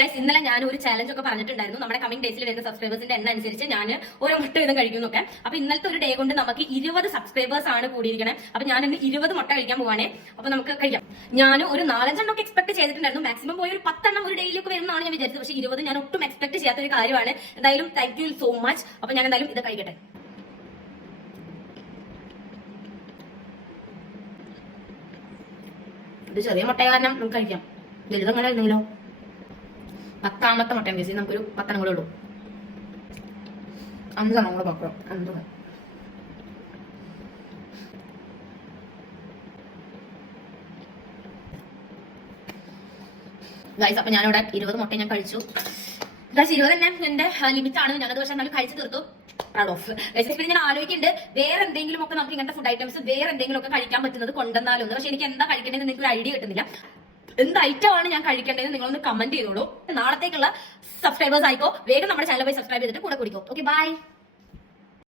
Guys ഇന്നലെ ഞാൻ ഒരു ചാലഞ്ച് ഒക്കെ പറഞ്ഞിട്ടുണ്ടായിരുന്നു. നമ്മുടെ കമ്മിങ് ഡേയ്സിൽ വരുന്ന സബ്സ്ക്രൈബേഴ്സിന്റെ എണ്ണം അനുസരിച്ച് ഞാൻ ഒരു മുട്ട വീതം കഴിക്കുന്നൊക്കെ. അപ്പൊ ഇന്നലത്തെ ഒരു ഡേ കൊണ്ട് നമുക്ക് 20 സബ്സ്ക്രൈബേഴ്സ് ആണ് കൂടിയിരിക്കണേ. അപ്പൊ ഞാൻ ഇന്ന് 20 മുട്ട കഴിക്കാൻ പോവാണേ. അപ്പൊ നമുക്ക് കഴിക്കാം. ഞാൻ ഒരു 4-5 ഒക്കെ എക്സ്പെക്ട് ചെയ്തിട്ടുണ്ടായിരുന്നു. മാക്സിമം പോയി ഒരു 10 എണ്ണം ഒരു ഡേയിലൊക്കെ വരുന്നതാണ് ഞാൻ വിചാരിച്ചത്. പക്ഷേ 20 ഞാൻ ഒട്ടും എക്സ്പെക്ട് ചെയ്യാത്ത ഒരു കാര്യമാണ്. എന്തായാലും താങ്ക് യു സോ മച്ച്. അപ്പൊ ഞാൻ എന്തായാലും ഇത് കഴിക്കട്ടെ. ഇത് ചെറിയ മുട്ട കാരണം നമുക്ക് കഴിക്കാം. വലുതങ്ങനെ ആയിരുന്നെങ്കിലോ 10ാമത്തെ മുട്ട കേസ് നമുക്കൊരു 10 കൂടെ ഉള്ളൂ. 5 കൂടെ നോക്കണം. 5 ഗൈസ്. അപ്പൊ ഞാനിവിടെ 20 മുട്ട ഞാൻ കഴിച്ചു. ഗൈസ് 20 തന്നെ എന്റെ ലിമിറ്റ് ആണ്. ഞാനത് പക്ഷെ എന്നാലും കഴിച്ചു തീർത്തു. Proud of guys. പിന്നെ ഞാൻ ആലോചിക്കുന്നുണ്ട് വേറെ എന്തെങ്കിലും ഒക്കെ നമുക്ക് ഇങ്ങനത്തെ ഫുഡ് ഐറ്റംസ് വേറെ എന്തെങ്കിലും ഒക്കെ കഴിക്കാൻ പറ്റുന്നത് കൊണ്ടുവന്നാലോ. പക്ഷെ എനിക്ക് എന്താ കഴിക്കേണ്ടത് നിങ്ങൾക്ക് ഒരു ഐഡിയ കിട്ടുന്നില്ല. എന്ത് ഐറ്റമാണ് ഞാൻ കഴിക്കേണ്ടത് നിങ്ങളൊന്ന് കമന്റ് ചെയ്തോളൂ. നാളത്തേക്കുള്ള സബ്സ്ക്രൈബേഴ്സ് ആയിക്കോ വേഗം നമ്മുടെ ചാനൽ പോയി സബ്സ്ക്രൈബ് ചെയ്തിട്ട് കൂടെ കുടിക്കോ. Okay bye.